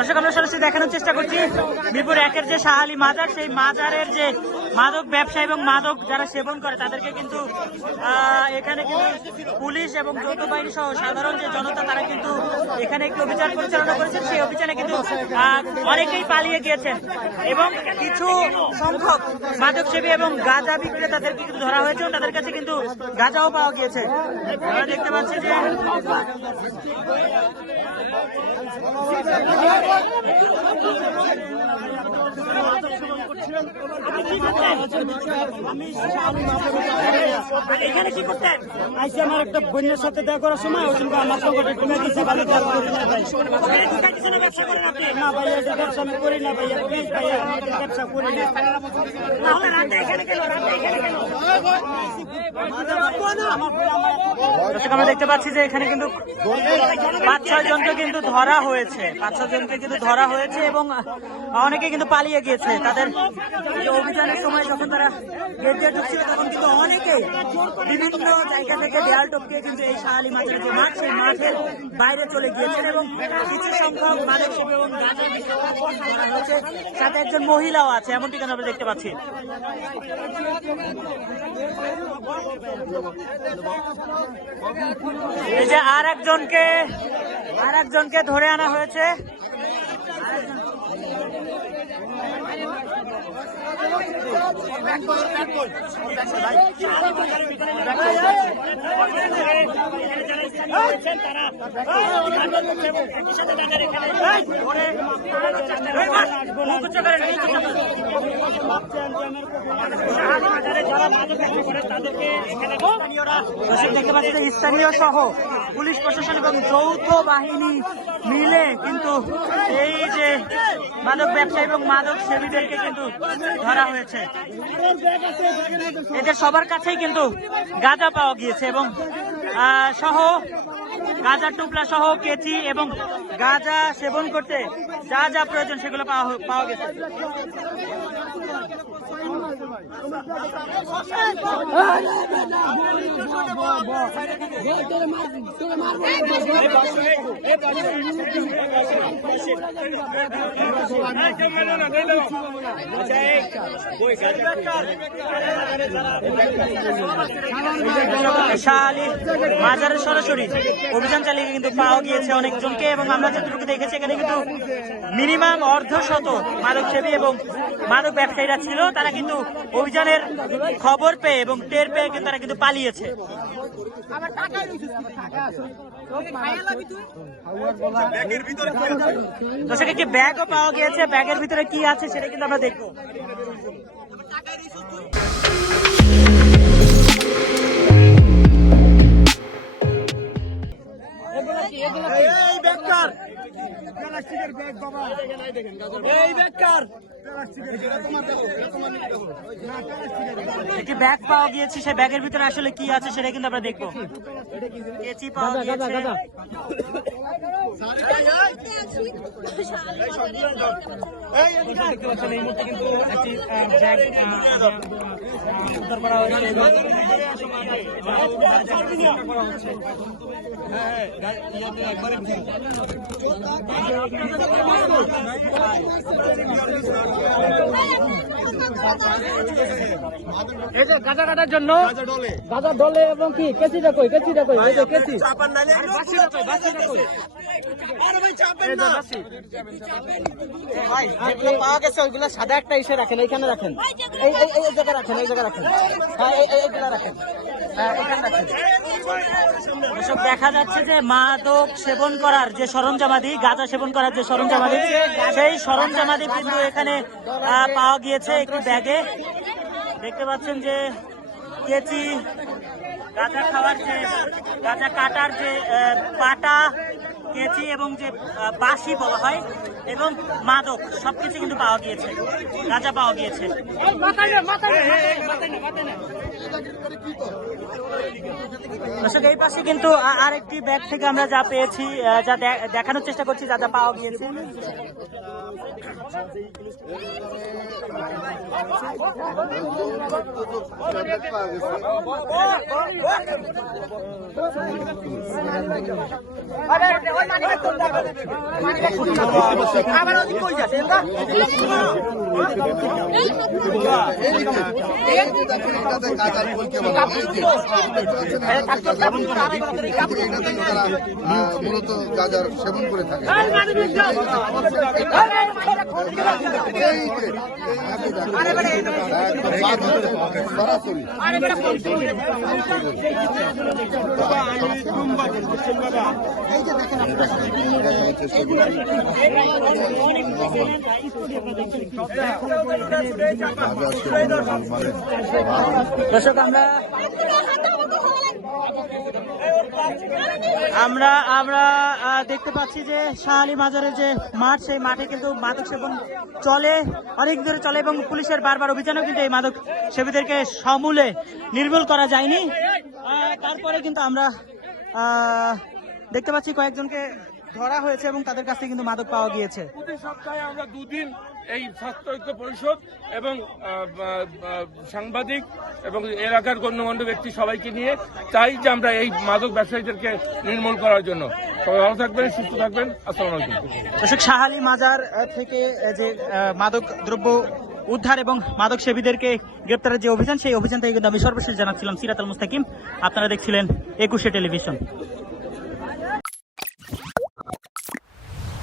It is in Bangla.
দর্শক আমরা সরাসরি দেখানোর চেষ্টা করছি মিরপুর 1-এর যে শাহ আলী মাজার, সেই মাজারের যে মাদক ব্যবসা এবং মাদক যারা সেবন করে তাদেরকে কিন্তু এখানে কিন্তু পুলিশ এবং যৌথ বাহিনী সহ সাধারণ যে জনতা তারা কিন্তু এখানে একটি অভিযান পরিচালনা করেছেন। সেই অভিযানে কিন্তু অনেকেই পালিয়ে গিয়েছেন এবং কিছু সংখ্যক মাদক সেবী এবং গাঁজা বিক্রেতাদেরকে কিন্তু ধরা হয়েছে এবং তাদের কাছে কিন্তু গাঁজাও পাওয়া গিয়েছে। আমরা দেখতে পাচ্ছি যে এখানে কি করতেন? আইসি আমার একটা বোনের সাথে দেখা করার সময় ওই জন্য আমার সঙ্গে ঢুকে দিচ্ছে ভালো না ভাইয়া, যে ব্যবসা আমি করি না ভাইয়া, প্লিজ ভাইয়া, আমি ব্যবসা করি না। আমরা দেখতে পাচ্ছি যে এখানে কিন্তু 5-6 জনকে কিন্তু ধরা হয়েছে, 5-6 জনকে কিন্তু ধরা হয়েছে এবং অনেকে কিন্তু পালিয়ে গিয়েছে। তাদের অভিযানের সময় যখন তারা গেট দিয়ে ঢুকছিল তখন কিন্তু অনেকেই বিভিন্ন জায়গা থেকে দেয়াল টপকে কিন্তু এই শাহ আলী মাজারের যে মাঠ, সেই মাঠের বাইরে চলে গিয়েছেন এবং কিছু সংখ্যক মাদক সেবী এবং গাঁজা ধরা হয়েছে। সাথে একজন মহিলাও আছে, এমনটি কেন আমরা দেখতে পাচ্ছি। এই যে আর একজনকে ধরে আনা হয়েছে। দেখতে পাচ্ছি যে স্থানীয় সহ পুলিশ প্রশাসন এবং যৌথ বাহিনী মিলে কিন্তু এই যে মাদক ব্যবসায়ী এবং মাদক সেবীদেরকে কিন্তু ধরা হয়েছে। এদের সবার কাছেই কিন্তু গাঁজা পাওয়া গিয়েছে এবং সহ গাঁজার টুকরা সহ কেচি এবং গাঁজা সেবন করতে যা যা প্রয়োজন সেগুলো পাওয়া গেছে। শাহ আলী মাজারের সরাসরি অভিযান চালিয়ে কিন্তু পাওয়া গিয়েছে অনেকজনকে এবং আমরা যতটুকু দেখেছি এখানে কিন্তু মিনিমাম অর্ধশত মাদক সেবী এবং মাদক ব্যবসায়ীরা ছিল। তারা কিন্তু অভিযানের খবর পেয়ে এবং টের পেয়ে কিন্তু তারা কিন্তু পালিয়েছে। তো সেটা কি ব্যাগও পাওয়া গিয়েছে, ব্যাগের ভিতরে কি আছে সেটা কিন্তু আমরা দেখবো। একটি ব্যাগ পাওয়া গিয়েছে, সেই ব্যাগের ভিতরে আসলে কি আছে সেটা কিন্তু আমরা দেখবো। কেচি পাওয়া গিয়েছে। দেখতে পাচ্ছেন এই মুহূর্তে কিন্তু একটি ব্যাগ উদ্ধার করা হয়েছে এবং এই যে গাঁজা কাটার জন্য গাঁজা ডলে এবং কি কেচিটা কই এই যে কেচি পাওয়া গেছে ওইগুলো সাদা একটা ইসে রাখেন, এইখানে রাখেন, এই জায়গায় রাখেন, এই জায়গায় রাখেন, হ্যাঁ এইগুলা রাখেন, এখানে রাখেন। এসব দেখা যাচ্ছে যে মাদক সেবন করার যে সরঞ্জামাদি, গাঁজা সেবন করার যে সরঞ্জামাদি, সেই সরঞ্জামাদি কিন্তু এখানে পাওয়া গিয়েছে একটি ব্যাগে। দেখতে পাচ্ছেন যে কেচি, গাঁজা খাওয়ার যে গাঁজা কাটার যে পাটা, কেচি এবং যে বাঁশি বলা হয় এবং মাদক সবকিছু কিন্তু পাওয়া গিয়েছে, গাঁজা পাওয়া গিয়েছে। দর্শক এই পাশে কিন্তু আরেকটি ব্যাগ থেকে আমরা যা পেয়েছি, যা দেখানোর চেষ্টা করছি, যা যা পাওয়া গিয়েছে। মূলত গাঁজার সেবন করে থাকে। দর্শক আমরা দেখতে পাচ্ছি যে শাহালি মাজারের যে মাঠ, সেই মাঠে কিন্তু মাদক সেবন চলে, অনেক ধরে চলে এবং পুলিশের বারবার অভিযানেও কিন্তু এই মাদক সেবীদেরকে সমূলে নির্মূল করা যায়নি। তারপরে কিন্তু আমরা দেখতে পাচ্ছি কয়েকজনকে ধরা হয়েছে এবং তাদের কাছ থেকে কিন্তু মাদক পাওয়া গিয়েছে। প্রতি সপ্তাহে আমরা 2 দিন এই ছাত্র ঐক্য পরিষদ এবং সাংবাদিক এবং এলাকার গণ্যমান্য ব্যক্তি সবাইকে নিয়ে চাই যে আমরা এই মাদক ব্যবসায়ীদেরকে নির্মূল করার জন্য। সবাই ভালো থাকবেন, সুস্থ থাকবেন। আসসালামু আলাইকুম। দর্শক শাহালি মাজার থেকে যে মাদক দ্রব্য উদ্ধার এবং মাদক সেবীদেরকে গ্রেপ্তারের যে অভিযান, সেই অভিযান থেকে কিন্তু আমি সর্বশেষ জানাচ্ছিলাম সিরাত আল মুস্তাকিম। আপনারা দেখছিলেন 21 টেলিভিশন।